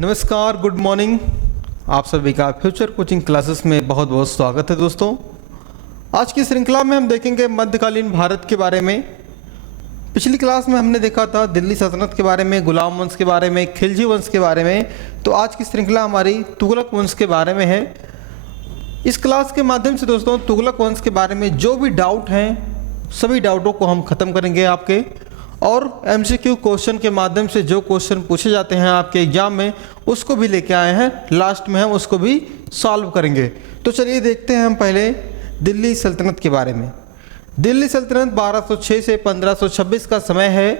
नमस्कार, good morning. आप सभी का फ्यूचर कोचिंग क्लासेस में बहुत बहुत स्वागत है दोस्तों। आज की श्रृंखला में हम देखेंगे मध्यकालीन भारत के बारे में। पिछली क्लास में हमने देखा था दिल्ली सल्तनत के बारे में, गुलाम वंश के बारे में, खिलजी वंश के बारे में। तो आज की श्रृंखला हमारी तुगलक वंश के बारे में है। इस क्लास के माध्यम से दोस्तों तुगलक वंश के बारे में जो भी डाउट हैं सभी डाउटों को हम ख़त्म करेंगे आपके, और MCQ क्वेश्चन के माध्यम से जो क्वेश्चन पूछे जाते हैं आपके एग्जाम में उसको भी लेके आए हैं। लास्ट में हम उसको भी सॉल्व करेंगे। तो चलिए देखते हैं हम पहले दिल्ली सल्तनत के बारे में। दिल्ली सल्तनत 1206 से 1526 का समय है।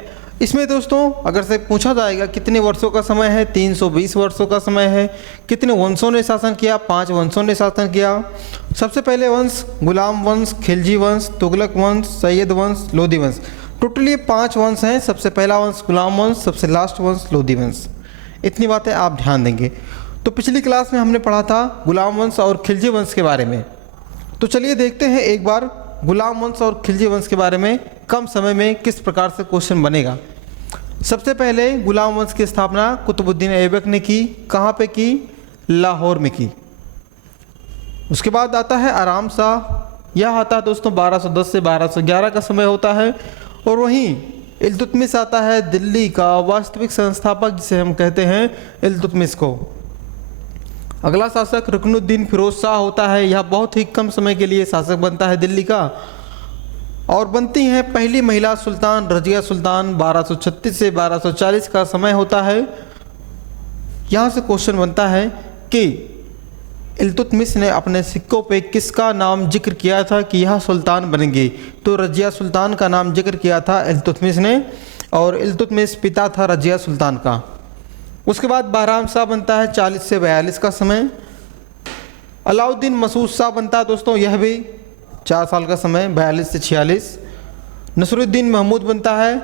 इसमें दोस्तों अगर से पूछा जाएगा कितने वर्षों का समय है, 320 वर्षों का समय है। कितने वंशों ने शासन किया, 5 वंशों ने शासन किया। सबसे पहले वंश गुलाम वंश, खिलजी वंश, तुगलक वंश, सैयद वंश, लोधी वंश। टोटल ये 5 वंश हैं। सबसे पहला वंश गुलाम वंश, सबसे लास्ट वंश लोधी वंश। इतनी बातें आप ध्यान देंगे। तो पिछली क्लास में हमने पढ़ा था गुलाम वंश और खिलजी वंश के बारे में। तो चलिए देखते हैं एक बार गुलाम वंश और खिलजी वंश के बारे में कम समय में किस प्रकार से क्वेश्चन बनेगा। सबसे पहले गुलाम वंश की स्थापना कुतुबुद्दीन ऐबक ने की। कहाँ पे की? लाहौर में की। उसके बाद आता है आराम शाह। यह आता है दोस्तों 1210 से 1211 का समय होता है। और वहीं इल्तुतमिश आता है, दिल्ली का वास्तविक संस्थापक जिसे हम कहते हैं इल्तुतमिश को। अगला शासक रुकनुद्दीन फिरोज शाह होता है। यह बहुत ही कम समय के लिए शासक बनता है दिल्ली का। और बनती हैं पहली महिला सुल्तान रजिया सुल्तान। 1236 से 1240 का समय होता है। यहाँ से क्वेश्चन बनता है कि इल्तुतमिश ने अपने सिक्कों पे किसका नाम जिक्र किया था कि यह सुल्तान बनेंगी। तो रजिया सुल्तान का नाम जिक्र किया था इल्तुतमिश ने, और इल्तुतमिश पिता था रजिया सुल्तान का। उसके बाद बहराम शाह बनता है 40 से 42 का समय। अलाउद्दीन मसूद शाह बनता है दोस्तों, यह भी 4 साल का समय, 42 से 46। नसरुद्दीन महमूद बनता है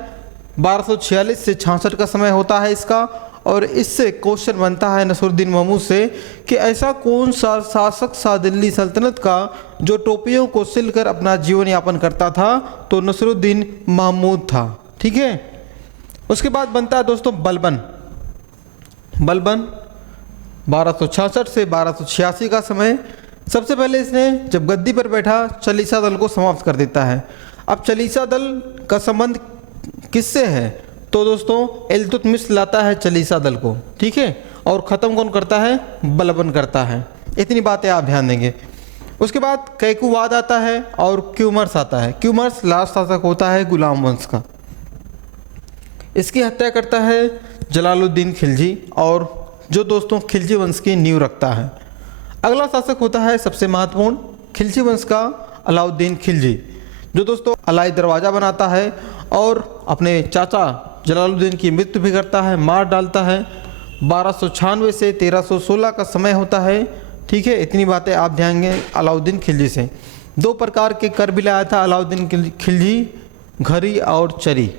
1246 से 66 का समय होता है इसका। और इससे क्वेश्चन बनता है नसरुद्दीन महमूद से कि ऐसा कौन सा शासक था दिल्ली सल्तनत का जो टोपियों को सिलकर अपना जीवन यापन करता था। तो नसरुद्दीन महमूद था। ठीक है। उसके बाद बनता है दोस्तों बलबन। बलबन 1266 से 1286 का समय। सबसे पहले इसने जब गद्दी पर बैठा चालीसा दल को समाप्त कर देता है। अब चालीसा दल का संबंध किससे है? तो दोस्तों इल्तुतमिश लाता है चालीसा दल को। ठीक है। और ख़त्म कौन करता है? बलबन करता है। इतनी बातें आप ध्यान देंगे। उसके बाद कैकुवाद आता है और क्यूमर्स आता है। क्यूमर्स लास्ट शासक होता है गुलाम वंश का। इसकी हत्या करता है जलालुद्दीन खिलजी, और जो दोस्तों खिलजी वंश की नींव रखता है। अगला शासक होता है सबसे महत्वपूर्ण खिलजी वंश का अलाउद्दीन खिलजी, जो दोस्तों अलाई दरवाज़ा बनाता है और अपने चाचा जलालुद्दीन की मृत्यु भी करता है, मार डालता है। 1296 से 1316 का समय होता है। ठीक है। इतनी बातें आप ध्यान देंगे अलाउद्दीन खिलजी से। 2 प्रकार के कर भी लाया था अलाउद्दीन खिलजी, घरी और चरी।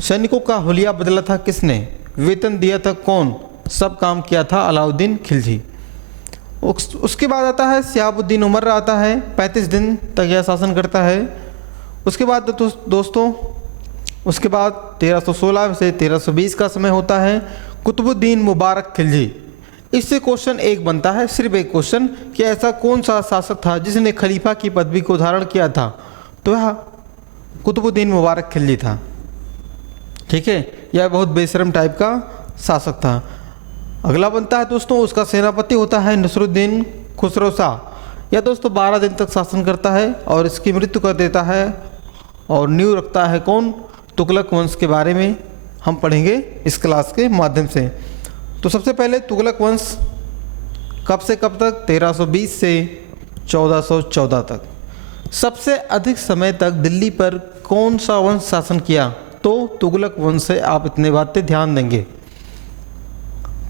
सैनिकों का हुलिया बदला था किसने? वेतन दिया था कौन? सब काम किया था अलाउद्दीन खिलजी। उसके बाद आता है शिहाबुद्दीन उमर आता है। 35 दिन तक यह शासन करता है। उसके बाद दोस्तों उसके बाद 1316 से 1320 का समय होता है कुतुबुद्दीन मुबारक खिलजी। इससे क्वेश्चन एक बनता है, सिर्फ एक क्वेश्चन, कि ऐसा कौन सा शासक था जिसने खलीफा की पदवी को धारण किया था। तो यह कुतुबुद्दीन मुबारक खिलजी था। ठीक है। यह बहुत बेशरम टाइप का शासक था। अगला बनता है दोस्तों उसका सेनापति होता है नसरुद्दीन खुसरो शाह। यह दोस्तों 12 दिन तक शासन करता है और इसकी मृत्यु कर देता है। और नींव रखता है कौन? तुगलक वंश के बारे में हम पढ़ेंगे इस क्लास के माध्यम से। तो सबसे पहले तुगलक वंश कब से कब तक? 1320 से 1414 तक। सबसे अधिक समय तक दिल्ली पर कौन सा वंश शासन किया? तो तुगलक वंश से आप इतने बातें ध्यान देंगे।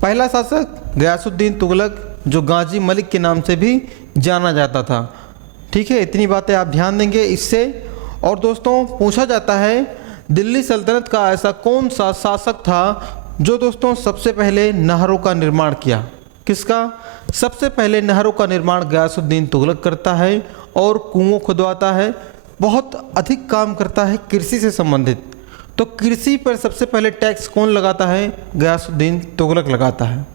पहला शासक गयासुद्दीन तुगलक, जो गाजी मलिक के नाम से भी जाना जाता था। ठीक है। इतनी बातें आप ध्यान देंगे इससे। और दोस्तों पूछा जाता है दिल्ली सल्तनत का ऐसा कौन सा शासक था जो दोस्तों सबसे पहले नहरों का निर्माण किया? किसका? सबसे पहले नहरों का निर्माण गयासुद्दीन तुगलक करता है और कुओं खुदवाता है। बहुत अधिक काम करता है कृषि से संबंधित। तो कृषि पर सबसे पहले टैक्स कौन लगाता है? गयासुद्दीन तुगलक लगाता है।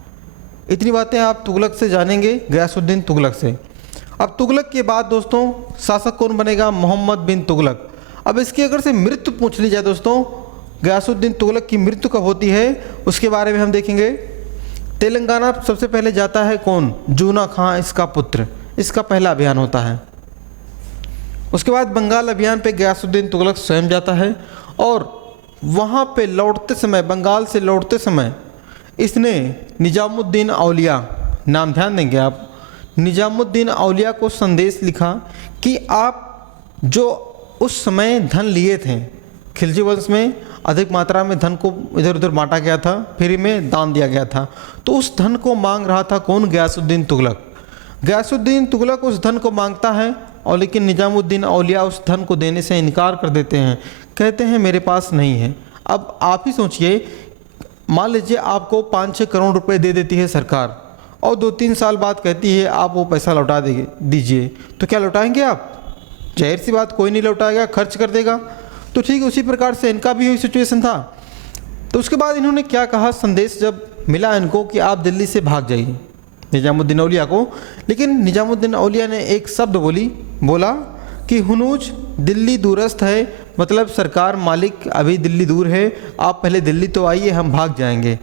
इतनी बातें आप तुगलक से जानेंगे, गयासुद्दीन तुगलक से। अब तुगलक के बाद दोस्तों शासक कौन बनेगा? मोहम्मद बिन तुगलक। अब इसकी अगर से मृत्यु पूछ ली जाए दोस्तों, गयासुद्दीन तुगलक की मृत्यु कब होती है उसके बारे में हम देखेंगे। तेलंगाना सबसे पहले जाता है कौन? जूना खां, इसका पुत्र। इसका पहला अभियान होता है। उसके बाद बंगाल अभियान पे गयासुद्दीन तुगलक स्वयं जाता है और वहाँ पे लौटते समय, बंगाल से लौटते समय इसने निजामुद्दीन औलिया, नाम ध्यान देंगे आप, निजामुद्दीन औलिया को संदेश लिखा कि आप जो उस समय धन लिए थे, खिलजी वंश में अधिक मात्रा में धन को इधर उधर बांटा गया था, फ्री में दान दिया गया था, तो उस धन को मांग रहा था कौन? गयासुद्दीन तुगलक। गयासुद्दीन तुगलक उस धन को मांगता है और लेकिन निजामुद्दीन औलिया उस धन को देने से इनकार कर देते हैं, कहते हैं मेरे पास नहीं है। अब आप ही सोचिए, मान लीजिए आपको 5-6 करोड़ रुपए दे देती है सरकार और 2-3 साल बाद कहती है आप वो पैसा लौटा दीजिए, तो क्या लौटाएंगे आप? जाहिर सी बात, कोई नहीं लौटाएगा, खर्च कर देगा। तो ठीक उसी प्रकार से इनका भी यही सिचुएशन था। तो उसके बाद इन्होंने क्या कहा, संदेश जब मिला इनको कि आप दिल्ली से भाग जाइए, निजामुद्दीन औलिया को, लेकिन निजामुद्दीन औलिया ने एक शब्द बोला कि हुनूज दिल्ली दूरस्थ है, मतलब सरकार मालिक अभी दिल्ली दूर है, आप पहले दिल्ली तो आइए, हम भाग जाएंगे।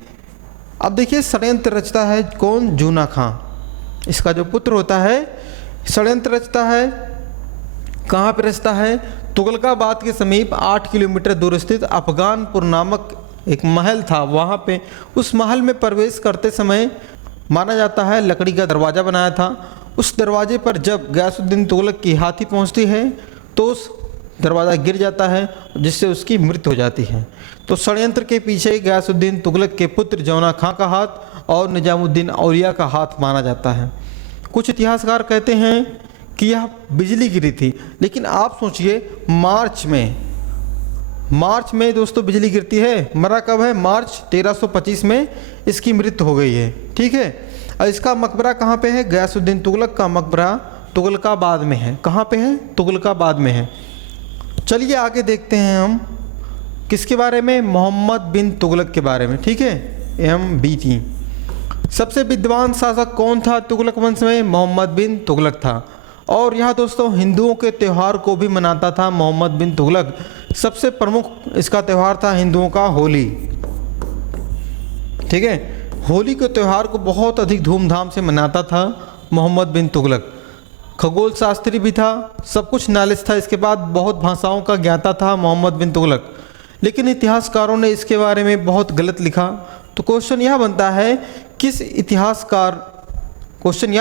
अब देखिए षड्यंत्र रचता है कौन? जूना खां, इसका जो पुत्र होता है, षड्यंत्र रचता है। कहाँ पर रचता है? तुगलकाबाद के समीप 8 किलोमीटर दूर स्थित अफगानपुर नामक एक महल था, वहाँ पे उस महल में प्रवेश करते समय माना जाता है लकड़ी का दरवाज़ा बनाया था। उस दरवाजे पर जब गयासुद्दीन तुगलक की हाथी पहुँचती है तो उस दरवाज़ा गिर जाता है जिससे उसकी मृत्यु हो जाती है। तो षड्यंत्र के पीछे गयासुद्दीन तुगलक के पुत्र जौना खां का हाथ और निजामुद्दीन औलिया का हाथ माना जाता है। कुछ इतिहासकार कहते हैं कि यह बिजली गिरी थी, लेकिन आप सोचिए मार्च में दोस्तों बिजली गिरती है। मरा कब है? मार्च 1325 में इसकी मृत्यु हो गई है। ठीक है, और इसका मकबरा कहाँ पे है? गयासुद्दीन तुगलक का मकबरा तुगलकाबाद में है। कहाँ पे है? तुगलकाबाद में है। चलिए आगे देखते हैं हम किसके बारे में? मोहम्मद बिन तुगलक के बारे में। ठीक है, MBT। सबसे विद्वान शासक कौन था तुगलक वंश में? मोहम्मद बिन तुगलक था। और यहाँ दोस्तों हिंदुओं के त्यौहार को भी मनाता था मोहम्मद बिन तुगलक। सबसे प्रमुख इसका त्यौहार था हिंदुओं का होली। ठीक है, होली के त्यौहार को बहुत अधिक धूमधाम से मनाता था मोहम्मद बिन तुगलक। खगोल शास्त्री भी था, सब कुछ नॉलेज था। इसके बाद बहुत भाषाओं का ज्ञाता था मोहम्मद बिन तुगलक, लेकिन इतिहासकारों ने इसके बारे में बहुत गलत लिखा। तो क्वेश्चन यह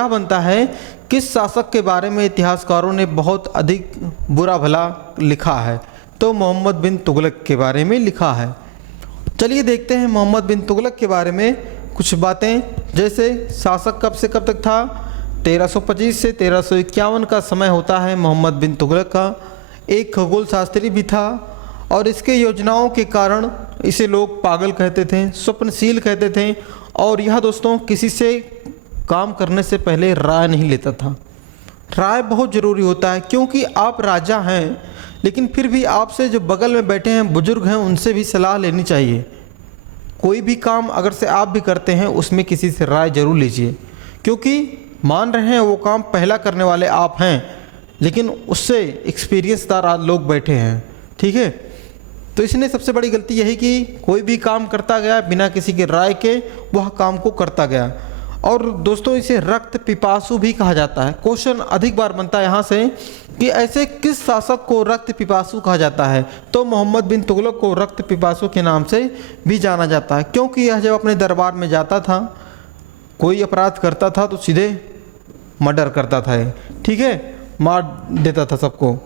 बनता है किस शासक के बारे में इतिहासकारों ने बहुत अधिक बुरा भला लिखा है? तो मोहम्मद बिन तुगलक के बारे में लिखा है। चलिए देखते हैं मोहम्मद बिन तुगलक के बारे में कुछ बातें। जैसे शासक कब से कब तक था? 1325 से 1351 का समय होता है मोहम्मद बिन तुगलक का। एक खगोल शास्त्री भी था और इसके योजनाओं के कारण इसे लोग पागल कहते थे, स्वप्नशील कहते थे। और यह दोस्तों किसी से काम करने से पहले राय नहीं लेता था। राय बहुत ज़रूरी होता है, क्योंकि आप राजा हैं, लेकिन फिर भी आपसे जो बगल में बैठे हैं बुजुर्ग हैं, उनसे भी सलाह लेनी चाहिए। कोई भी काम अगर से आप भी करते हैं उसमें किसी से राय जरूर लीजिए, क्योंकि मान रहे हैं वो काम पहला करने वाले आप हैं, लेकिन उससे एक्सपीरियंसदार लोग बैठे हैं। ठीक है, तो इसने सबसे बड़ी गलती यही की, कोई भी काम करता गया बिना किसी की राय के, वह काम को करता गया। और दोस्तों इसे रक्त पिपासु भी कहा जाता है। क्वेश्चन अधिक बार बनता है यहाँ से कि ऐसे किस शासक को रक्त पिपासु कहा जाता है? तो मोहम्मद बिन तुगलक को रक्त पिपासु के नाम से भी जाना जाता है, क्योंकि यह जब अपने दरबार में जाता था, कोई अपराध करता था तो सीधे मर्डर करता था। ठीक है, मार देता था सबको।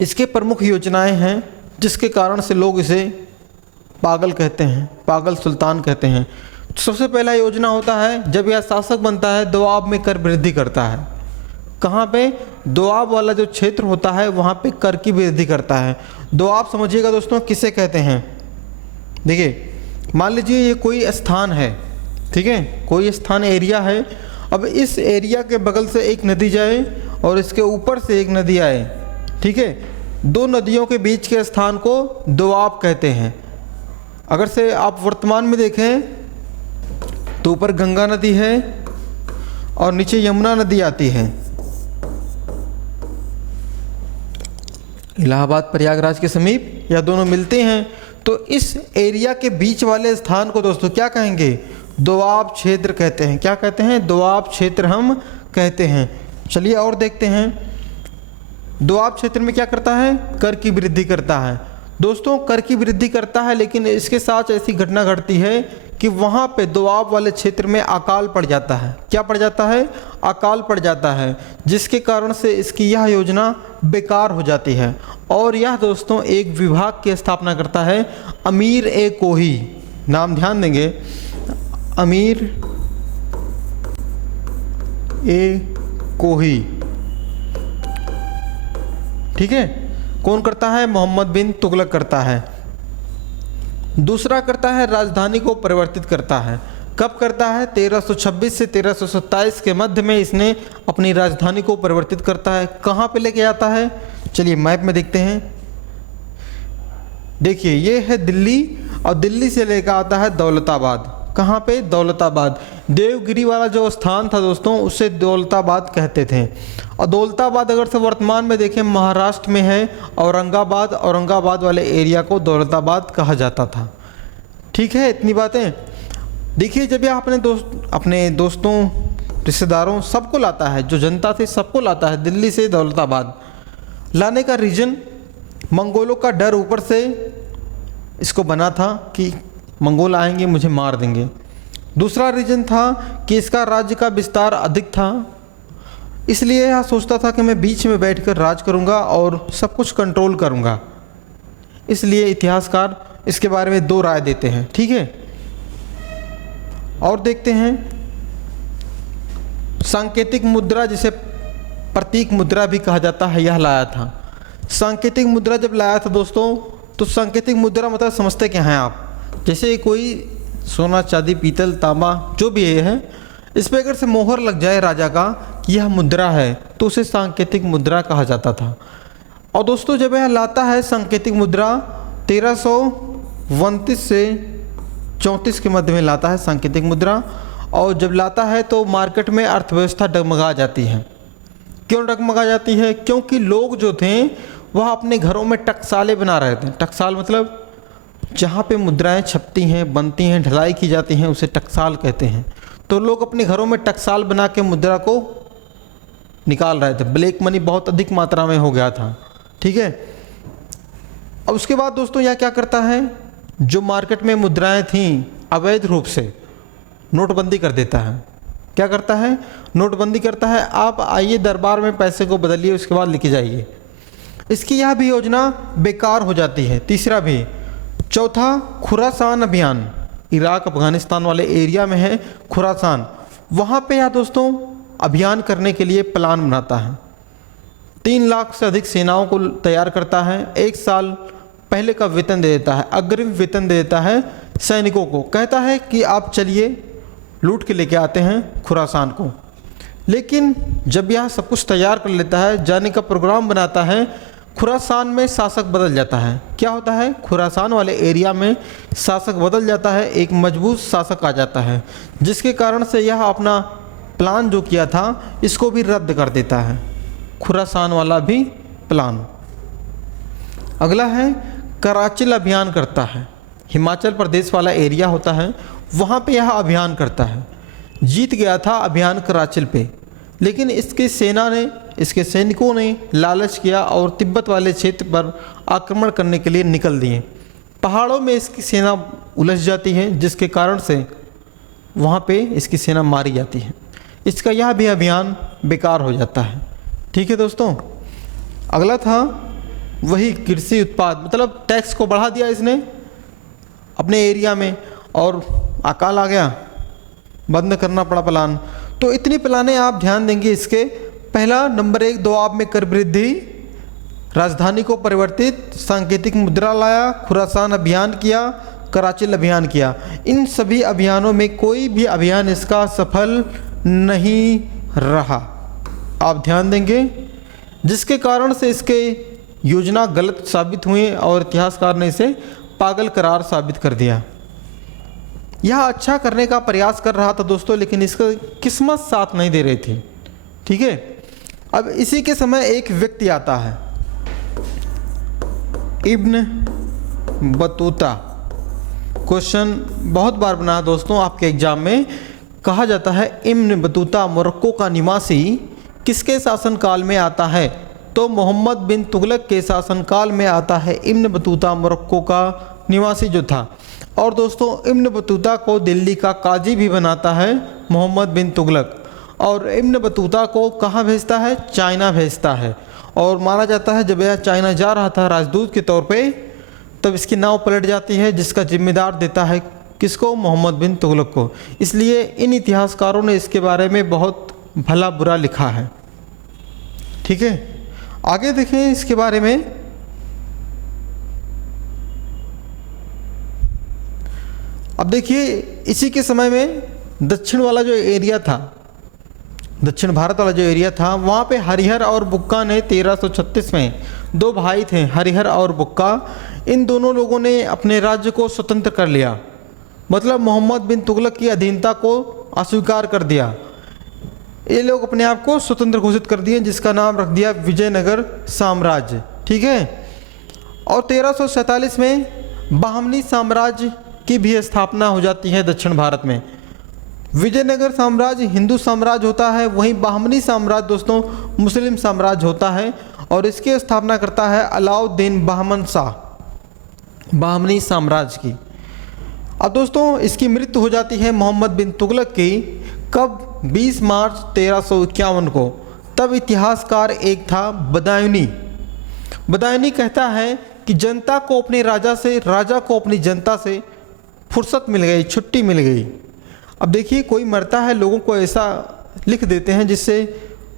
इसके प्रमुख योजनाएं हैं जिसके कारण से लोग इसे पागल कहते हैं, पागल सुल्तान कहते हैं। तो सबसे पहला योजना होता है, जब यह शासक बनता है दोआब में कर वृद्धि करता है। कहाँ पे? दोआब वाला जो क्षेत्र होता है वहाँ पे कर की वृद्धि करता है। दोआब समझिएगा दोस्तों किसे कहते हैं? देखिए मान लीजिए ये कोई स्थान है, ठीक है, कोई स्थान एरिया है। अब इस एरिया के बगल से एक नदी जाए और इसके ऊपर से एक नदी आए, ठीक है, दो नदियों के बीच के स्थान को दोआब कहते हैं। अगर से आप वर्तमान में देखें तो ऊपर गंगा नदी है और नीचे यमुना नदी आती है। इलाहाबाद प्रयागराज के समीप यह दोनों मिलते हैं। तो इस एरिया के बीच वाले स्थान को दोस्तों क्या कहेंगे? दोआब क्षेत्र कहते हैं। क्या कहते हैं? दोआब क्षेत्र हम कहते हैं। चलिए और देखते हैं। दोआब क्षेत्र में क्या करता है? कर की वृद्धि करता है। दोस्तों कर की वृद्धि करता है, लेकिन इसके साथ ऐसी घटना घटती है कि वहाँ पे दोआब वाले क्षेत्र में अकाल पड़ जाता है। क्या पड़ जाता है? अकाल पड़ जाता है, जिसके कारण से इसकी यह योजना बेकार हो जाती है। और यह दोस्तों एक विभाग की स्थापना करता है, अमीर ए कोही। नाम ध्यान देंगे, अमीर ए कोही। ठीक है, कौन करता है? मोहम्मद बिन तुगलक करता है। दूसरा करता है राजधानी को परिवर्तित करता है। कब करता है? 1326 से 1327 के मध्य में इसने अपनी राजधानी को परिवर्तित करता है। कहाँ पे लेके आता है? चलिए मैप में देखते हैं। देखिए ये है दिल्ली, और दिल्ली से लेकर आता है दौलताबाद। कहाँ पे? दौलताबाद। देवगिरी वाला जो स्थान था दोस्तों, उसे दौलताबाद कहते थे। और दौलताबाद अगर से वर्तमान में देखें महाराष्ट्र में है। औरंगाबाद वाले एरिया को दौलताबाद कहा जाता था। ठीक है, इतनी बातें। देखिए जब यह अपने दोस्तों रिश्तेदारों सबको लाता है, जो जनता थी सबको लाता है दिल्ली से दौलताबाद। लाने का रीजन मंगोलों का डर ऊपर से इसको बना था कि मंगोल आएंगे मुझे मार देंगे। दूसरा रीजन था कि इसका राज्य का विस्तार अधिक था, इसलिए यह सोचता था कि मैं बीच में बैठकर राज करूंगा और सब कुछ कंट्रोल करूंगा। इसलिए इतिहासकार इसके बारे में दो राय देते हैं। ठीक है, और देखते हैं सांकेतिक मुद्रा, जिसे प्रतीक मुद्रा भी कहा जाता है, यह लाया था। सांकेतिक मुद्रा जब लाया था दोस्तों, तो सांकेतिक मुद्रा मतलब समझते क्या हैं आप? जैसे कोई सोना चांदी पीतल तांबा जो भी है, इस पर अगर से मोहर लग जाए राजा का कि यह मुद्रा है, तो उसे सांकेतिक मुद्रा कहा जाता था। और दोस्तों जब यह लाता है सांकेतिक मुद्रा 1329 से 34 के मध्य में लाता है सांकेतिक मुद्रा। और जब लाता है तो मार्केट में अर्थव्यवस्था डगमगा जाती है। क्यों डगमगा जाती है? क्योंकि लोग जो थे वह अपने घरों में टकसालें बना रहे थे। टकसाल मतलब जहाँ पे मुद्राएं छपती हैं, बनती हैं, ढलाई की जाती हैं, उसे टकसाल कहते हैं। तो लोग अपने घरों में टकसाल बना के मुद्रा को निकाल रहे थे। ब्लैक मनी बहुत अधिक मात्रा में हो गया था। ठीक है, अब उसके बाद दोस्तों यह क्या करता है? जो मार्केट में मुद्राएं थीं अवैध रूप से नोटबंदी कर देता है। क्या करता है? नोटबंदी करता है। आप आइए दरबार में पैसे को बदलिए, उसके बाद लेके जाइए। इसकी यह भी योजना बेकार हो जाती है। तीसरा भी। चौथा खुरासान अभियान। इराक अफगानिस्तान वाले एरिया में है खुरासान, वहाँ पे यह दोस्तों अभियान करने के लिए प्लान बनाता है। 3 लाख से अधिक सेनाओं को तैयार करता है। 1 साल पहले का वेतन दे देता है, अग्रिम वेतन दे देता है सैनिकों को। कहता है कि आप चलिए लूट के लेके आते हैं खुरासान को। लेकिन जब यह सब कुछ तैयार कर लेता है, जाने का प्रोग्राम बनाता है, खुरासान में शासक बदल जाता है। क्या होता है? खुरासान वाले एरिया में शासक बदल जाता है, एक मजबूत शासक आ जाता है, जिसके कारण से यह अपना प्लान जो किया था इसको भी रद्द कर देता है, खुरासान वाला भी प्लान। अगला है कराचिल अभियान करता है। हिमाचल प्रदेश वाला एरिया होता है, वहाँ पे यह अभियान करता है। जीत गया था अभियान कराचिल पे, लेकिन इसकी सेना ने, इसके सैनिकों ने लालच किया और तिब्बत वाले क्षेत्र पर आक्रमण करने के लिए निकल दिए। पहाड़ों में इसकी सेना उलझ जाती है, जिसके कारण से वहाँ पे इसकी सेना मारी जाती है। इसका यह भी अभियान बेकार हो जाता है। ठीक है दोस्तों, अगला था वही कृषि उत्पाद, मतलब टैक्स को बढ़ा दिया इसने अपने एरिया में और अकाल आ गया, बंद करना पड़ा प्लान। तो इतनी प्लानें आप ध्यान देंगे इसके। पहला नंबर 1 दोआब में कर वृद्धि, राजधानी को परिवर्तित, सांकेतिक मुद्रा लाया, खुरासान अभियान किया, कराचिल अभियान किया। इन सभी अभियानों में कोई भी अभियान इसका सफल नहीं रहा। आप ध्यान देंगे, जिसके कारण से इसके योजना गलत साबित हुई और इतिहासकार ने इसे पागल करार साबित कर दिया। यह अच्छा करने का प्रयास कर रहा था दोस्तों, लेकिन इसका किस्मत साथ नहीं दे रही थी। ठीक है, अब इसी के समय एक व्यक्ति आता है, इब्न बतूता। क्वेश्चन बहुत बार बना है दोस्तों आपके एग्जाम में। कहा जाता है इब्न बतूता मोरक्को का निवासी किसके शासनकाल में आता है? तो मोहम्मद बिन तुगलक के शासनकाल में आता है इब्न बतूता मोरक्को का निवासी जो था। और दोस्तों इब्न बतूता को दिल्ली का काजी भी बनाता है मोहम्मद बिन तुगलक। और इब्न बतूता को कहाँ भेजता है? चाइना भेजता है। और माना जाता है जब यह चाइना जा रहा था राजदूत के तौर पे, तब इसकी नाव पलट जाती है, जिसका जिम्मेदार देता है किसको? मोहम्मद बिन तुगलक को। इसलिए इन इतिहासकारों ने इसके बारे में बहुत भला बुरा लिखा है। ठीक है, आगे देखें इसके बारे में। अब देखिए इसी के समय में दक्षिण वाला जो एरिया था, दक्षिण भारत वाला जो एरिया था, वहाँ पे हरिहर और बुक्का ने 1336 में, दो भाई थे हरिहर और बुक्का, इन दोनों लोगों ने अपने राज्य को स्वतंत्र कर लिया। मतलब मोहम्मद बिन तुगलक की अधीनता को अस्वीकार कर दिया। ये लोग अपने आप को स्वतंत्र घोषित कर दिए, जिसका नाम रख दिया विजयनगर साम्राज्य। ठीक है, और 1347 में बहमनी साम्राज्य की भी स्थापना हो जाती है दक्षिण भारत में। विजयनगर साम्राज्य हिंदू साम्राज्य होता है, वहीं बहमनी साम्राज्य दोस्तों मुस्लिम साम्राज्य होता है। और इसकी स्थापना करता है अलाउद्दीन बहमन शाह, बहमनी साम्राज्य की। अब दोस्तों इसकी मृत्यु हो जाती है मोहम्मद बिन तुगलक की। कब? 20 मार्च 1351 को। तब इतिहासकार एक था बदायूनी। बदायूनी कहता है कि जनता को अपने राजा से, राजा को अपनी जनता से फुर्सत मिल गई, छुट्टी मिल गई। अब देखिए कोई मरता है, लोगों को ऐसा लिख देते हैं जिससे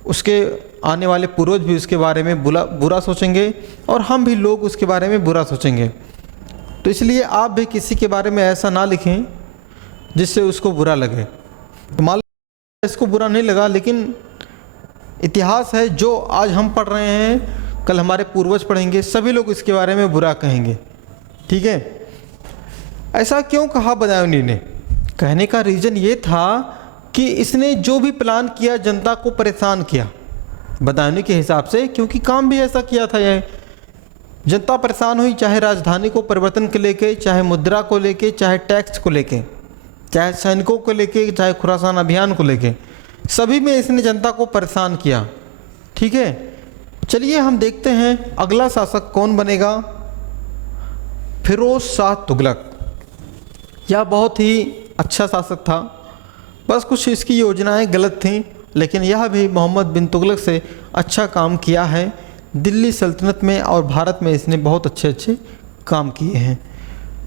उसके आने वाले पूर्वज भी उसके बारे में बुरा सोचेंगे और हम भी लोग उसके बारे में बुरा सोचेंगे। तो इसलिए आप भी किसी के बारे में ऐसा ना लिखें जिससे उसको बुरा लगे। तो मान लो इसको बुरा नहीं लगा, लेकिन इतिहास है जो आज हम पढ़ रहे हैं, कल हमारे पूर्वज पढ़ेंगे, सभी लोग इसके बारे में बुरा कहेंगे। ठीक है, ऐसा क्यों कहा बदायूनी ने? कहने का रीज़न ये था कि इसने जो भी प्लान किया जनता को परेशान किया बदायूनी के हिसाब से, क्योंकि काम भी ऐसा किया था। यह जनता परेशान हुई, चाहे राजधानी को परिवर्तन को लेके, चाहे मुद्रा को लेके, चाहे टैक्स को लेके, चाहे सैनिकों को लेके, चाहे खुरासान अभियान को लेके, सभी में इसने जनता को परेशान किया। ठीक है, चलिए हम देखते हैं अगला शासक कौन बनेगा। फिरोज शाह तुगलक। यह बहुत ही अच्छा शासक था, बस कुछ इसकी योजनाएं गलत थीं, लेकिन यह भी मोहम्मद बिन तुगलक से अच्छा काम किया है। दिल्ली सल्तनत में और भारत में इसने बहुत अच्छे अच्छे काम किए हैं।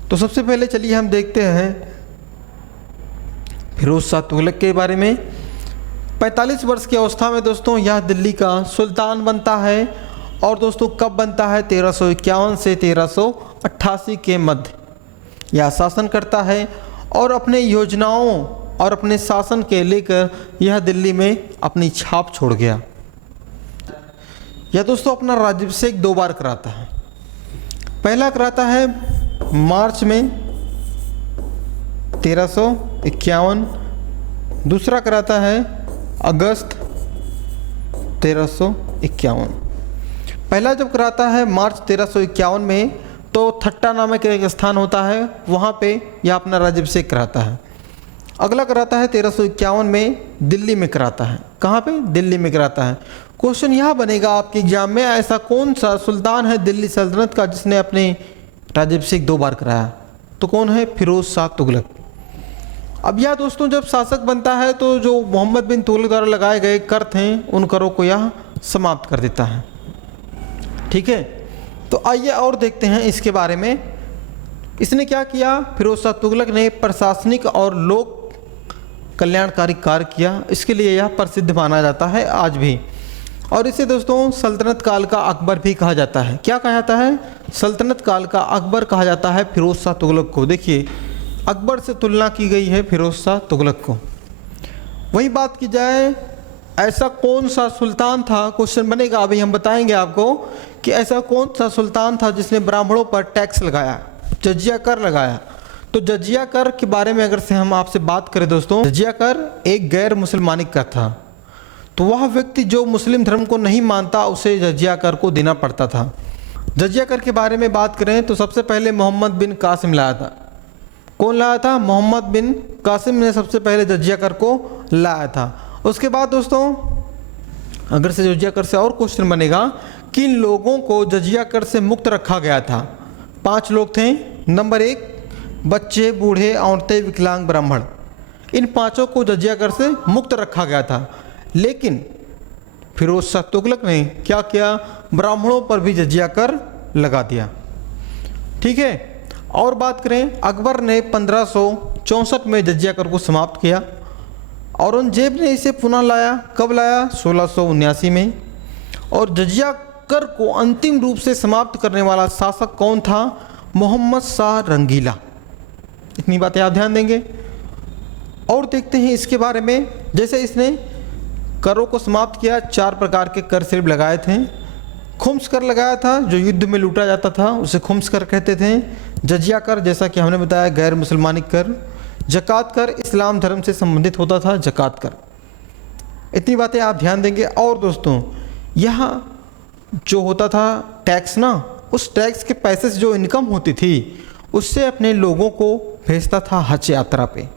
तो सबसे पहले चलिए हम देखते हैं फिरोज शाह तुगलक के बारे में। 45 वर्ष की अवस्था में दोस्तों यह दिल्ली का सुल्तान बनता है। और दोस्तों कब बनता है? 1351 से 1388 के मध्य यह शासन करता है। और अपने योजनाओं और अपने शासन के लेकर यह दिल्ली में अपनी छाप छोड़ गया। यह दोस्तों अपना राज्याभिषेक 2 बार कराता है। पहला कराता है मार्च में 1351, दूसरा कराता है अगस्त 1351। पहला जब कराता है मार्च 1351 में, तो थट्टा नामक एक स्थान होता है, वहाँ पे यह अपना राज्याभिषेक कराता है। अगला कराता है 1351 में दिल्ली में कराता है। कहाँ पे? दिल्ली में कराता है। क्वेश्चन यह बनेगा आपके एग्जाम में, ऐसा कौन सा सुल्तान है दिल्ली सल्तनत का जिसने अपने राज्याभिषेक 2 बार कराया? तो कौन है? फिरोज शाह तुगलक। अब यह दोस्तों जब शासक बनता है तो जो मोहम्मद बिन तुगलक द्वारा लगाए गए कर थे, उन करों को यह समाप्त कर देता है। ठीक है, तो आइए और देखते हैं इसके बारे में। इसने क्या किया? फिरोज शाह तुगलक ने प्रशासनिक और लोक कल्याणकारी कार्य किया। इसके लिए यह प्रसिद्ध माना जाता है आज भी। और इसे दोस्तों सल्तनत काल का अकबर भी कहा जाता है। क्या कहा जाता है? सल्तनत काल का अकबर कहा जाता है फिरोज शाह तुगलक को। देखिए अकबर से तुलना की गई है फिरोज शाह तुगलक को। वही बात की जाए ऐसा कौन सा सुल्तान था, क्वेश्चन बनेगा अभी हम बताएंगे आपको कि ऐसा कौन सा सुल्तान था जिसने ब्राह्मणों पर टैक्स लगाया, जजिया कर लगाया। तो जजिया कर के बारे में अगर से हम आपसे बात करें दोस्तों, जजिया कर एक गैर मुसलमानिक का था। तो वह व्यक्ति जो मुस्लिम धर्म को नहीं मानता उसे जजिया कर को देना पड़ता था। जजिया कर के बारे में बात करें तो सबसे पहले मोहम्मद बिन कासिम लाया था। कौन लाया था? मोहम्मद बिन कासिम ने सबसे पहले जजिया कर को लाया था। उसके बाद दोस्तों अगर से जजिया कर से और क्वेश्चन बनेगा, किन लोगों को जजिया कर से मुक्त रखा गया था? 5 लोग थे। नंबर 1 बच्चे, बूढ़े, औरतें, विकलांग, ब्राह्मण। इन 5 को जजिया कर से मुक्त रखा गया था। लेकिन फिरोज शाह तुगलक ने क्या किया? ब्राह्मणों पर भी जजिया कर लगा दिया। ठीक है। और बात करें, अकबर ने 1564 में जजिया कर को समाप्त किया। औरंगजेब ने इसे पुनः लाया। कब लाया? 1679 में। और जजिया कर को अंतिम रूप से समाप्त करने वाला शासक कौन था? मोहम्मद शाह रंगीला। इतनी बातें आप ध्यान देंगे। और देखते हैं इसके बारे में, जैसे इसने करों को समाप्त किया, 4 प्रकार के कर सिर्फ लगाए थे। खुम्स कर लगाया था, जो युद्ध में लूटा जाता था उसे खुम्स कर कहते थे। जजिया कर, जैसा कि हमने बताया, गैर मुसलमानिक कर। जकात कर, इस्लाम धर्म से संबंधित होता था जकात कर। इतनी बातें आप ध्यान देंगे। और दोस्तों यहाँ जो होता था टैक्स ना, उस टैक्स के पैसे से जो इनकम होती थी उससे अपने लोगों को भेजता था हज यात्रा पे।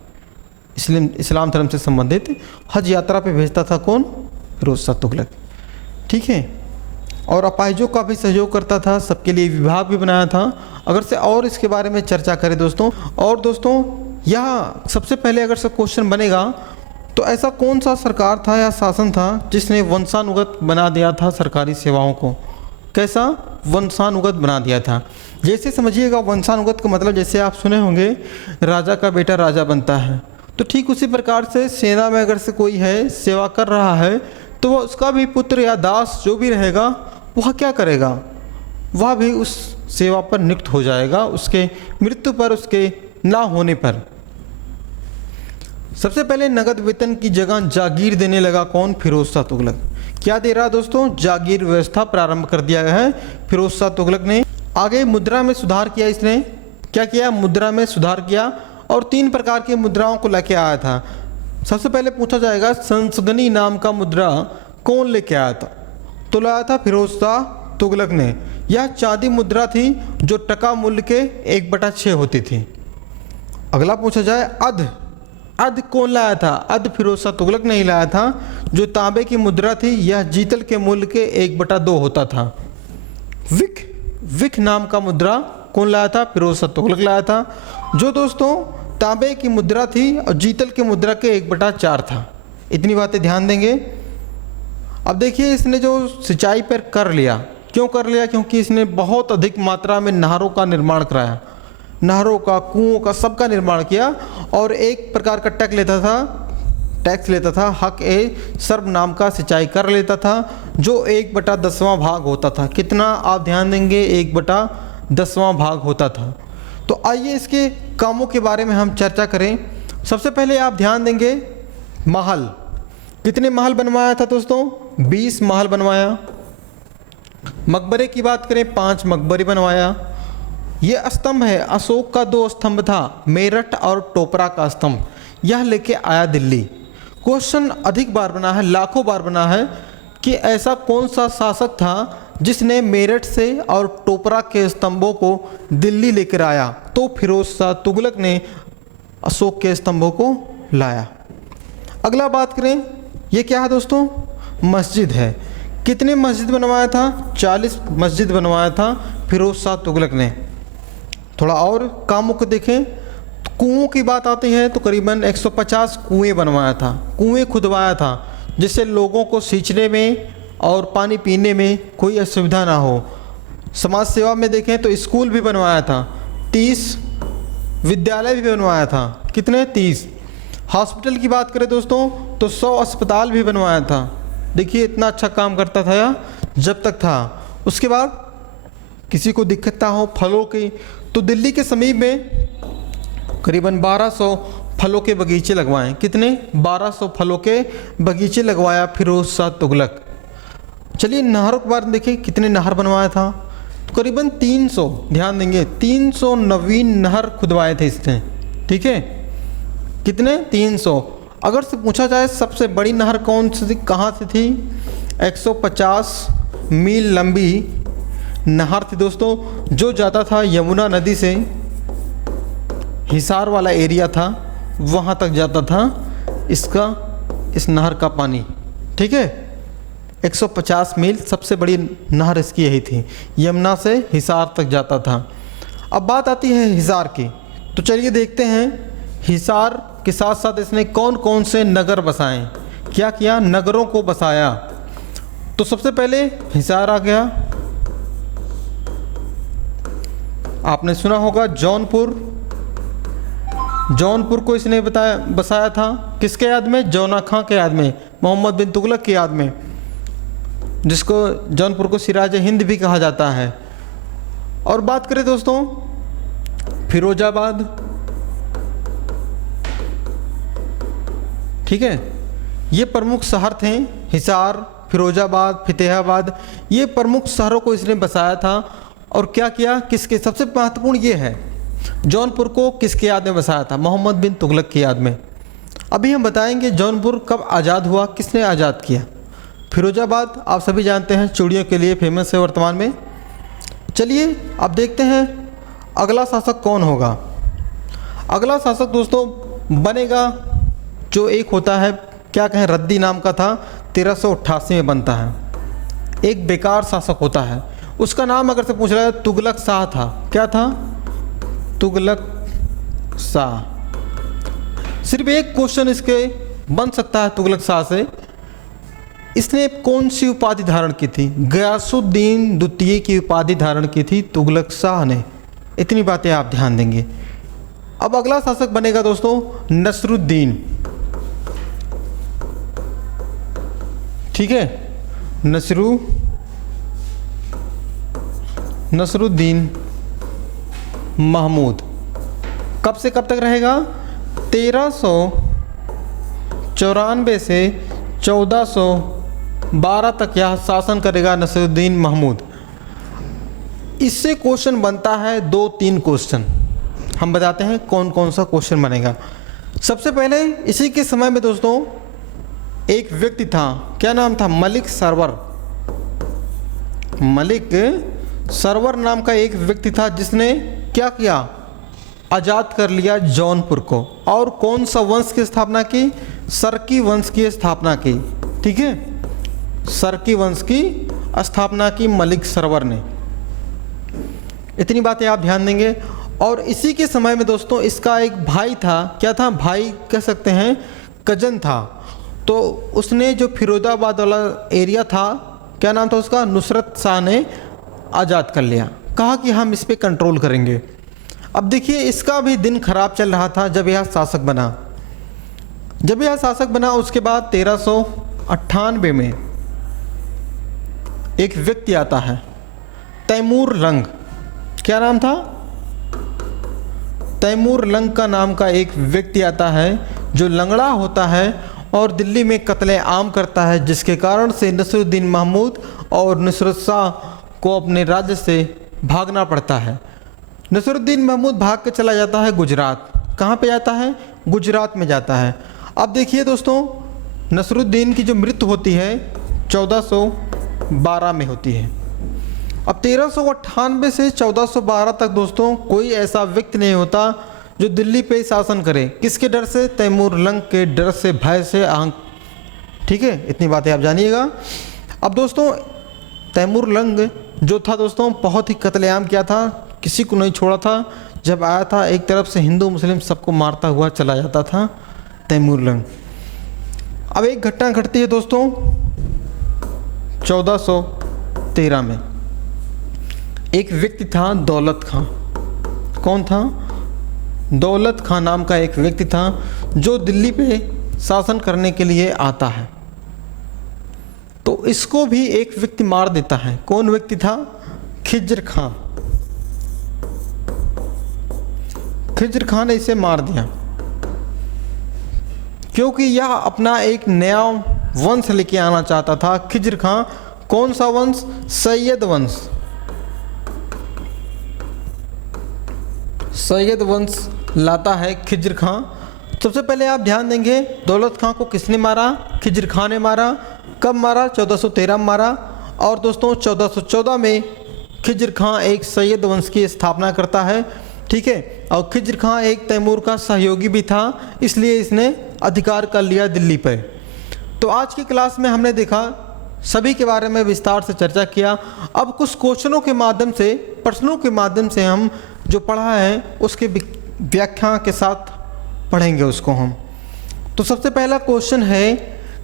इस्लाम धर्म से संबंधित हज यात्रा पे भेजता था कौन? फिरोज शाह तुगलक। ठीक है। और अपाहिजों का भी सहयोग करता था, सबके लिए विभाग भी बनाया था। अगर से और इसके बारे में चर्चा करें दोस्तों, और दोस्तों यहाँ सबसे पहले अगर से क्वेश्चन बनेगा तो ऐसा कौन सा सरकार था या शासन था जिसने वंशानुगत बना दिया था सरकारी सेवाओं को? कैसा? वंशानुगत बना दिया था। जैसे समझिएगा, वंशानुगत का मतलब जैसे आप सुने होंगे राजा का बेटा राजा बनता है, तो ठीक उसी प्रकार से सेना में अगर से कोई है, सेवा कर रहा है, तो वह उसका भी पुत्र या दास जो भी रहेगा वह क्या करेगा? वह भी उस सेवा पर नियुक्त हो जाएगा उसके मृत्यु पर, उसके ना होने पर। सबसे पहले नगद वेतन की जगह जागीर देने लगा कौन? फिरोज शाह तुगलक। क्या दे रहा दोस्तों? जागीर व्यवस्था प्रारंभ कर दिया गया है फिरोज शाह तुगलक ने। आगे मुद्रा में सुधार किया इसने। क्या किया? मुद्रा में सुधार किया और 3 प्रकार की मुद्राओं को लेके आया था। सबसे पहले पूछा जाएगा संसगनी नाम का मुद्रा कौन लेके आया था? तो लाया था फिरोज शाह तुगलक ने। यह चांदी मुद्रा थी जो टका मूल्य के 1/6 होती थी। अगला पूछा जाए अध। अध कौन लाया था? अध फिरोज शाह तुगलक ने ही लाया था, जो तांबे की मुद्रा थी। यह जीतल के मूल्य के 1/2 होता था। विक। विक नाम का मुद्रा कौन लाया था? फिरोज शाह तुगलक लाया था, जो दोस्तों तांबे की मुद्रा थी और जीतल के मुद्रा के 1/4 था। इतनी बातें ध्यान देंगे। अब देखिए, इसने जो सिंचाई पर कर लिया, क्यों कर लिया? क्योंकि इसने बहुत अधिक मात्रा में नहरों का निर्माण कराया। नहरों का, कुओं का, सबका निर्माण किया और एक प्रकार का टैक्स लेता था। हक ए सर्व नाम का सिंचाई कर लेता था, जो 1/10वां भाग होता था। कितना आप ध्यान देंगे? 1/10वां भाग होता था। तो आइए इसके कामों के बारे में हम चर्चा करें। सबसे पहले आप ध्यान देंगे महल। कितने महल बनवाया था दोस्तों? 20 महल बनवाया। मकबरे की बात करें, 5 मकबरे बनवाया। ये स्तंभ है, अशोक का 2 स्तंभ था, मेरठ और टोपरा का स्तंभ। यह लेके आया दिल्ली। क्वेश्चन अधिक बार बना है, लाखों बार बना है कि ऐसा कौन सा शासक था जिसने मेरठ से और टोपरा के स्तंभों को दिल्ली लेकर आया? तो फिरोज शाह तुगलक ने अशोक के स्तंभों को लाया। अगला बात करें, ये क्या है दोस्तों? मस्जिद है। कितने मस्जिद बनवाया था? 40 मस्जिद बनवाया था फिरोज शाह तुगलक ने। थोड़ा और कामों को देखें तो कुओं की बात आती है तो करीबन 150 कुएं बनवाया था, कुएं खुदवाया था, जिससे लोगों को सींचने में और पानी पीने में कोई असुविधा ना हो। समाज सेवा में देखें तो स्कूल भी बनवाया था, 30 विद्यालय भी बनवाया था। कितने? 30। हॉस्पिटल की बात करें दोस्तों तो 100 अस्पताल भी बनवाया था। देखिए इतना अच्छा काम करता था जब तक था। उसके बाद किसी को दिक्कत ना हो फलों की, तो दिल्ली के समीप में करीबन 1200 फलों के बगीचे लगवाए। कितने? 1200 फलों के बगीचे लगवाया फिरोज शाह तुगलक। चलिए नहरों के बारे में देखिए, कितने नहर बनवाया था? तो करीबन 300, ध्यान देंगे 300 नवीन नहर खुदवाए थे इसने। ठीक है, कितने? 300। अगर से पूछा जाए सबसे बड़ी नहर कौन सी थी, कहाँ से थी? 150 मील लंबी नहर थी दोस्तों, जो जाता था यमुना नदी से, हिसार वाला एरिया था वहाँ तक जाता था इस नहर का पानी। ठीक है, 150 मील सबसे बड़ी नहर इसकी यही थी, यमुना से हिसार तक जाता था। अब बात आती है हिसार की, तो चलिए देखते हैं हिसार के साथ साथ इसने कौन कौन से नगर बसाए, क्या किया? नगरों को बसाया। तो सबसे पहले हिसार आ गया, आपने सुना होगा जौनपुर। जौनपुर को इसने बसाया था किसके याद में? जौना खां के याद में, मोहम्मद बिन तुगलक की याद में, जिसको जौनपुर को सिराज हिंद भी कहा जाता है। और बात करें दोस्तों फिरोजाबाद, ठीक है, ये प्रमुख शहर थे, हिसार, फिरोजाबाद, फतेहाबाद, ये प्रमुख शहरों को इसने बसाया था। और क्या किया? किसके? सबसे महत्वपूर्ण ये है, जौनपुर को किसके याद में बसाया था? मोहम्मद बिन तुगलक की याद में। अभी हम बताएंगे जौनपुर कब आज़ाद हुआ, किसने आज़ाद किया। फिरोजाबाद आप सभी जानते हैं चूड़ियों के लिए फेमस है वर्तमान में। चलिए अब देखते हैं अगला शासक कौन होगा। अगला शासक दोस्तों बनेगा जो एक होता है, क्या कहें, रद्दी नाम का था, 1388 में बनता है। एक बेकार शासक होता है, उसका नाम अगर से पूछ रहा है तुगलक शाह था। क्या था? तुगलक शाह। सिर्फ एक क्वेश्चन इसके बन सकता है तुगलक शाह से, इसने कौन सी उपाधि धारण की थी? गयासुद्दीन द्वितीय की उपाधि धारण की थी तुगलक शाह ने। इतनी बातें आप ध्यान देंगे। अब अगला शासक बनेगा दोस्तों नसरुद्दीन। ठीक है, नसरुद्दीन महमूद। कब से कब तक रहेगा? 1394 से 1412 तक यह शासन करेगा नसरुद्दीन महमूद। इससे क्वेश्चन बनता है 2-3 क्वेश्चन, हम बताते हैं कौन कौन सा क्वेश्चन बनेगा। सबसे पहले इसी के समय में दोस्तों एक व्यक्ति था, क्या नाम था? मलिक सरवर। मलिक सरवर नाम का एक व्यक्ति था जिसने क्या किया? आज़ाद कर लिया जौनपुर को। और कौन सा वंश की स्थापना की? सरकी वंश की स्थापना की। ठीक है, सरकी वंश की स्थापना की मलिक सरवर ने। इतनी बातें आप ध्यान देंगे। और इसी के समय में दोस्तों इसका एक भाई था, क्या था? भाई कह सकते हैं, कजन था। तो उसने जो फिरोजाबाद वाला एरिया था, क्या नाम था उसका? नुसरत शाह ने आज़ाद कर लिया। कहा कि हम इस पे कंट्रोल करेंगे। अब देखिए इसका भी दिन खराब चल रहा था जब यह शासक बना। जब यह शासक बना उसके बाद 1398 में एक व्यक्ति आता है, तैमूर लंग। क्या नाम था? तैमूर लंग का नाम का एक व्यक्ति आता है जो लंगड़ा होता है और दिल्ली में कत्ले आम करता है, जिसके कारण से नसरुद्दीन महमूद और नुसरत शाह को अपने राज्य से भागना पड़ता है। नसरुद्दीन महमूद भाग के चला जाता है गुजरात। कहाँ पे जाता है? गुजरात में जाता है। अब देखिए दोस्तों नसरुद्दीन की जो मृत्यु होती है 1412 में होती है। अब 1398 से 1412 तक दोस्तों कोई ऐसा व्यक्ति नहीं होता जो दिल्ली पे शासन करे। किसके डर से? तैमूर लंग के डर से, भय से, आंख। ठीक है, इतनी बातें आप जानिएगा। अब दोस्तों तैमूर लंग जो था दोस्तों बहुत ही कत्लेआम किया था, किसी को नहीं छोड़ा था। जब आया था एक तरफ से हिंदू मुस्लिम सबको मारता हुआ चला जाता था तैमूर लंग। अब एक घटना घटती है दोस्तों 1413 में। एक व्यक्ति था दौलत खां। कौन था? दौलत खां नाम का एक व्यक्ति था जो दिल्ली पे शासन करने के लिए आता है। तो इसको भी एक व्यक्ति मार देता है। कौन व्यक्ति था? खिज्र खां। खिज्र खां ने इसे मार दिया। क्योंकि यह अपना एक नया वंश लेके आना चाहता था। खिज्र खां कौन सा वंश? सैयद वंश। सैयद वंश लाता है खिज्र खां। सबसे पहले आप ध्यान देंगे दौलत खां को किसने मारा? खिज्र खां ने मारा। कब मारा? 1413 में मारा। और दोस्तों 1414 में खिज्र खां एक सैयद वंश की स्थापना करता है, ठीक है। और खिज्र खां एक तैमूर का सहयोगी भी था, इसलिए इसने अधिकार कर लिया दिल्ली पर। तो आज की क्लास में हमने देखा, सभी के बारे में विस्तार से चर्चा किया। अब कुछ क्वेश्चनों के माध्यम से, प्रश्नों के माध्यम से हम जो पढ़ा है उसके व्याख्या के साथ पढ़ेंगे उसको हम। तो सबसे पहला क्वेश्चन है,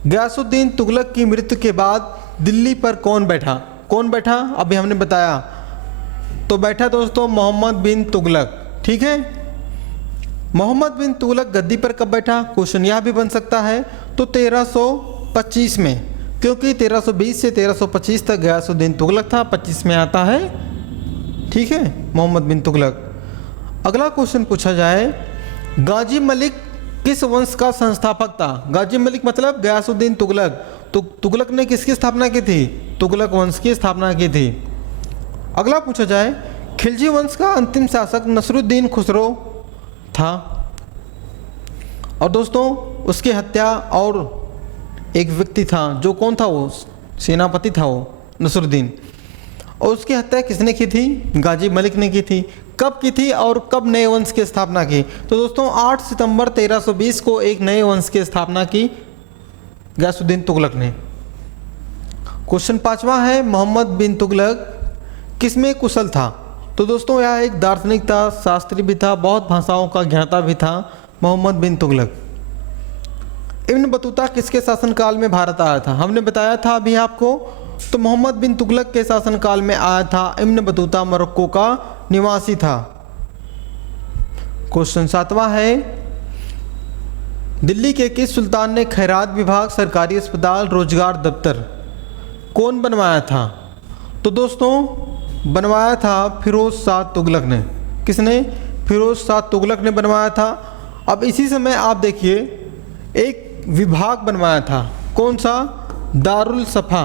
गयासुद्दीन तुगलक की मृत्यु के बाद दिल्ली पर कौन बैठा? कौन बैठा? अभी हमने बताया, तो बैठा दोस्तों मोहम्मद बिन तुगलक, ठीक है। मोहम्मद बिन तुगलक गद्दी पर कब बैठा? क्वेश्चन यह भी बन सकता है। तो 1325 में, क्योंकि 1320 से 1325 तक गयासुद्दीन तुगलक था, 25 में आता है, ठीक है, मोहम्मद बिन तुगलक। अगला क्वेश्चन पूछा जाए, गाजी मलिक किस वंश का संस्थापक था? गाजी मलिक मतलब गयासुद्दीन तुगलक। तो तुगलक ने किसकी स्थापना की थी? तुगलक वंश की स्थापना की थी। अगला पूछा जाए, खिलजी वंश का अंतिम शासक नसरुद्दीन खुसरो था। और दोस्तों उसकी हत्या, और एक व्यक्ति था, जो कौन था? वो सेनापति था, वो नसरुद्दीन। और उसकी हत्या किसने की थी? गाजी मलिक ने की थी। कब की थी और कब नए वंश की स्थापना की? तो दोस्तों 8 सितंबर 1320 को एक नए वंश की स्थापना की गयासुद्दीन तुगलक ने। क्वेश्चन 5वां है, मोहम्मद बिन तुगलक किसमें कुशल था? तो दोस्तों यह एक दार्शनिक था, शास्त्री भी था, बहुत भाषाओं का ज्ञाता भी था मोहम्मद बिन तुगलक। इब्न बतूता किसके शासनकाल में भारत आया था? हमने बताया था अभी आपको। तो मोहम्मद बिन तुगलक के शासनकाल में आया था। इब्न बतूता मोरक्को का निवासी था। क्वेश्चन 7वां है, दिल्ली के किस सुल्तान ने खैरात विभाग, सरकारी अस्पताल, रोजगार दफ्तर कौन बनवाया था? तो दोस्तों बनवाया था फिरोज शाह तुगलक ने। किसने? फिरोज शाह तुगलक ने बनवाया था। अब इसी समय आप देखिए एक विभाग बनवाया था, कौन सा? दारुल सफा।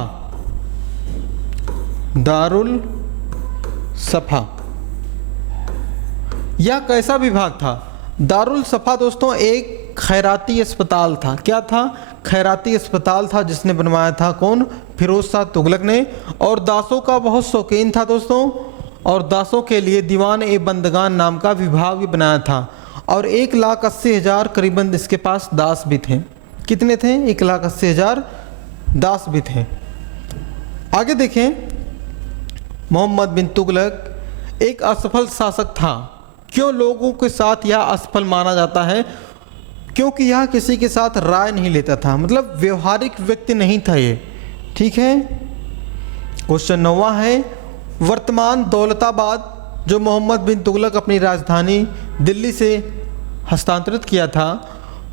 दारुल सफा यह कैसा विभाग था? दारुल सफा दोस्तों एक खैराती अस्पताल था। क्या था? खैराती अस्पताल था, जिसने बनवाया था कौन? फिरोज शाह तुगलक ने। और दासों का बहुत शौकीन था दोस्तों, और दासों के लिए दीवान ए बंदगान नाम का विभाग भी बनाया था। और 1,80,000 करीबन इसके पास दास भी थे। कितने थे? 1,80,000 दास भी थे। आगे देखें, मोहम्मद बिन तुगलक एक असफल शासक था। क्यों लोगों के साथ यह असफल माना जाता है? क्योंकि यह किसी के साथ राय नहीं लेता था, मतलब व्यवहारिक व्यक्ति नहीं था ये, ठीक है। क्वेश्चन 9वां है, वर्तमान दौलताबाद जो मोहम्मद बिन तुगलक अपनी राजधानी दिल्ली से हस्तांतरित किया था,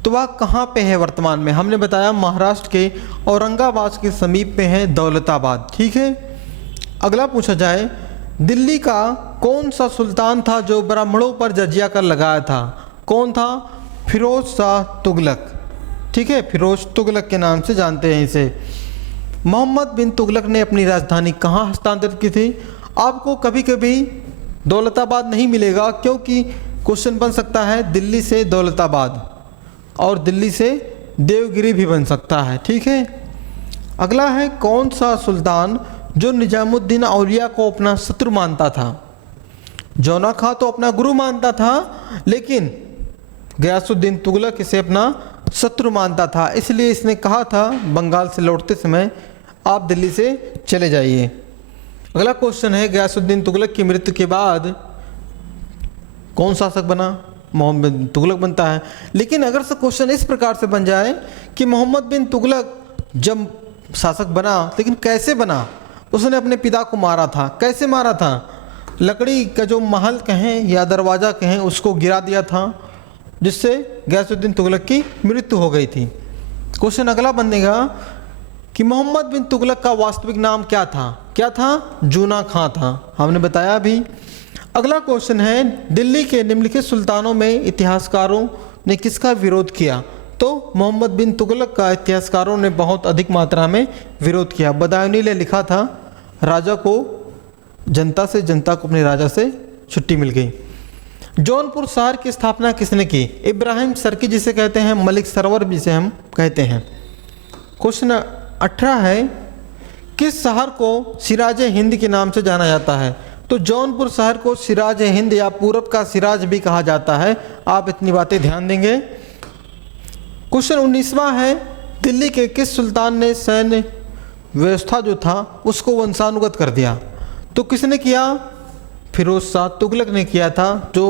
तो वह कहाँ पे है वर्तमान में? हमने बताया महाराष्ट्र के औरंगाबाद के समीप में है दौलताबाद, ठीक है। अगला पूछा जाए, दिल्ली का कौन सा सुल्तान था जो ब्राह्मणों पर जजिया कर लगाया था? कौन था? फिरोज शाह तुगलक, ठीक है, फिरोज तुगलक के नाम से जानते हैं इसे। मोहम्मद बिन तुगलक ने अपनी राजधानी कहाँ हस्तांतरित की थी? आपको कभी कभी दौलताबाद नहीं मिलेगा, क्योंकि क्वेश्चन बन सकता है दिल्ली से दौलताबाद, और दिल्ली से देवगिरी भी बन सकता है, ठीक है। अगला है, कौन सा सुल्तान जो निजामुद्दीन औलिया को अपना शत्रु मानता था? जौना खां तो अपना गुरु मानता था, लेकिन गयासुद्दीन तुगलक इसे अपना शत्रु मानता था, इसलिए इसने कहा था बंगाल से लौटते समय आप दिल्ली से चले जाइए। अगला क्वेश्चन है, गयासुद्दीन तुगलक की मृत्यु के बाद कौन शासक बना? मोहम्मद बिन तुगलक बनता है। लेकिन अगर से क्वेश्चन इस प्रकार से बन जाए कि मोहम्मद बिन तुगलक जब शासक बना, लेकिन कैसे बना? उसने अपने पिता को मारा था। कैसे मारा था? लकड़ी का जो महल कहें या दरवाज़ा कहें उसको गिरा दिया था, जिससे गयासुद्दीन तुगलक की मृत्यु हो गई थी। क्वेश्चन अगला बनेगा कि मोहम्मद बिन तुगलक का वास्तविक नाम क्या था? क्या था? जूना खां था, हमने बताया अभी। अगला क्वेश्चन है, दिल्ली के निम्नलिखित सुल्तानों में इतिहासकारों ने किसका विरोध किया? तो मोहम्मद बिन तुगलक का इतिहासकारों ने बहुत अधिक मात्रा में विरोध किया। बदायूनी ने लिखा था, राजा को जनता से, जनता को अपने राजा से छुट्टी मिल गई। जौनपुर शहर की स्थापना किसने की? इब्राहिम सरकी जिसे कहते हैं, मलिक सरवर जिसे हम कहते हैं। क्वेश्चन 18 है, किस शहर को सिराज हिंद के नाम से जाना जाता है? तो जौनपुर शहर को सिराज हिंद या पूरब का सिराज भी कहा जाता है। आप इतनी बातें ध्यान देंगे। क्वेश्चन 19वां है, दिल्ली के किस सुल्तान ने सैन्य व्यवस्था जो था उसको वंशानुगत कर दिया? तो किसने किया? फिरोज शाह तुगलक ने किया था। जो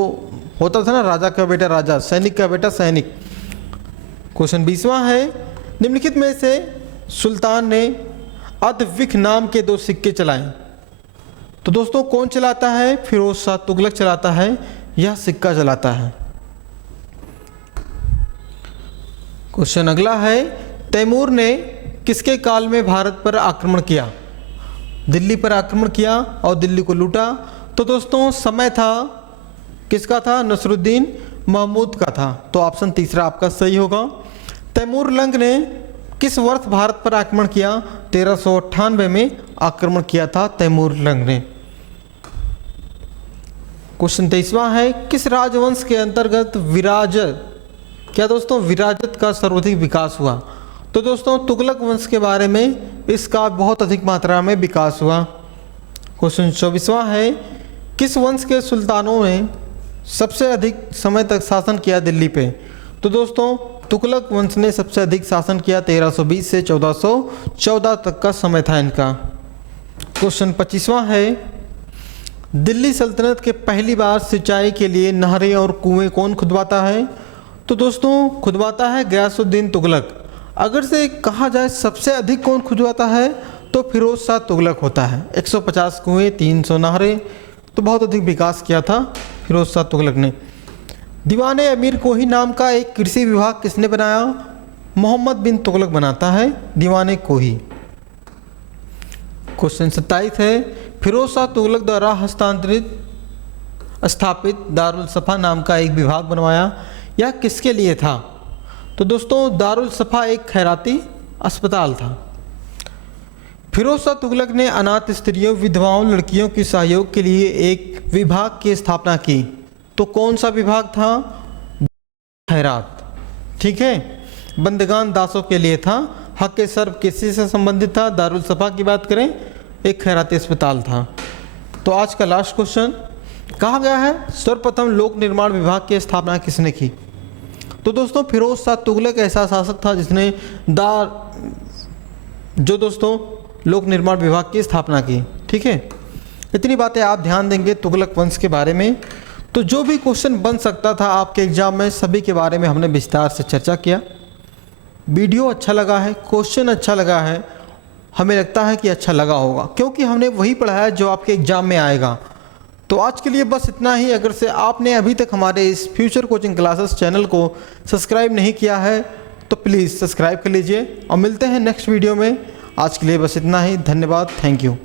होता था ना, राजा का बेटा राजा, सैनिक का बेटा सैनिक। क्वेश्चन 20वां है, निम्नलिखित में से सुल्तान ने अदविख नाम के 2 सिक्के चलाए। तो दोस्तों कौन चलाता है? फिरोज शाह तुगलक चलाता है, यह सिक्का चलाता है। क्वेश्चन अगला है, तैमूर ने किसके काल में भारत पर आक्रमण किया? दिल्ली पर आक्रमण किया और दिल्ली को लूटा। तो दोस्तों समय था किसका था? नसरुद्दीन महमूद का था। तो ऑप्शन तीसरा आपका सही होगा। तैमूर लंग ने किस वर्ष भारत पर आक्रमण किया? 1398 में आक्रमण किया था तैमूर लंग ने। क्वेश्चन 23वां है, किस राजवंश के अंतर्गत विराजत का सर्वाधिक विकास हुआ? तो दोस्तों तुगलक वंश के बारे में इसका बहुत अधिक मात्रा में विकास हुआ। क्वेश्चन 24वां है, किस वंश के सुल्तानों ने सबसे अधिक समय तक शासन किया दिल्ली पे? तो दोस्तों तुगलक वंश ने सबसे अधिक शासन किया, 1320 से 1414 तक का समय था इनका। क्वेश्चन 25वां है, दिल्ली सल्तनत के पहली बार सिंचाई के लिए नहरें और कुएं कौन खुदवाता है? तो दोस्तों खुदवाता है गयासुद्दीन तुगलक। अगर से कहा जाए सबसे अधिक कौन खुदवाता है तो फिरोज शाह तुगलक होता है। 150 कुएं, 300 नहरें, तो बहुत अधिक विकास किया था फिरोज शाह तुगलक ने। दीवाने अमीर कोही नाम का एक कृषि विभाग किसने बनाया? मोहम्मद बिन तुगलक बनाता है दीवाने कोही। क्वेश्चन 27 है, फिरोज शाह तुगलक द्वारा स्थापित दारुल सफा नाम का एक विभाग बनवाया, यह किसके लिए था? तो दोस्तों दारुल सफा एक खैराती अस्पताल था। फिरोज शाह तुगलक ने अनाथ स्त्रियों, विधवाओं, लड़कियों के सहयोग के लिए एक विभाग की स्थापना की। तो कौन सा विभाग था? खैरात, ठीक है, बंदगान दासों के लिए था। हक सर्व किसी से संबंधित था? दारुल सफा की बात करें, एक खैराती अस्पताल था। तो आज का लास्ट क्वेश्चन कहा गया है, सर्वप्रथम लोक निर्माण विभाग की स्थापना किसने की? तो दोस्तों फिरोज शाह तुगलक ऐसा शासक था जिसने दोस्तों लोक निर्माण विभाग की स्थापना की। ठीक है, इतनी बातें आप ध्यान देंगे तुगलक वंश के बारे में। तो जो भी क्वेश्चन बन सकता था आपके एग्जाम में, सभी के बारे में हमने विस्तार से चर्चा किया। वीडियो अच्छा लगा है, क्वेश्चन अच्छा लगा है, हमें लगता है कि अच्छा लगा होगा, क्योंकि हमने वही पढ़ाया जो आपके एग्जाम में आएगा। तो आज के लिए बस इतना ही। अगर से आपने अभी तक हमारे इस फ्यूचर कोचिंग क्लासेस चैनल को सब्सक्राइब नहीं किया है तो प्लीज़ सब्सक्राइब कर लीजिए और मिलते हैं नेक्स्ट वीडियो में। आज के लिए बस इतना ही। धन्यवाद, थैंक यू।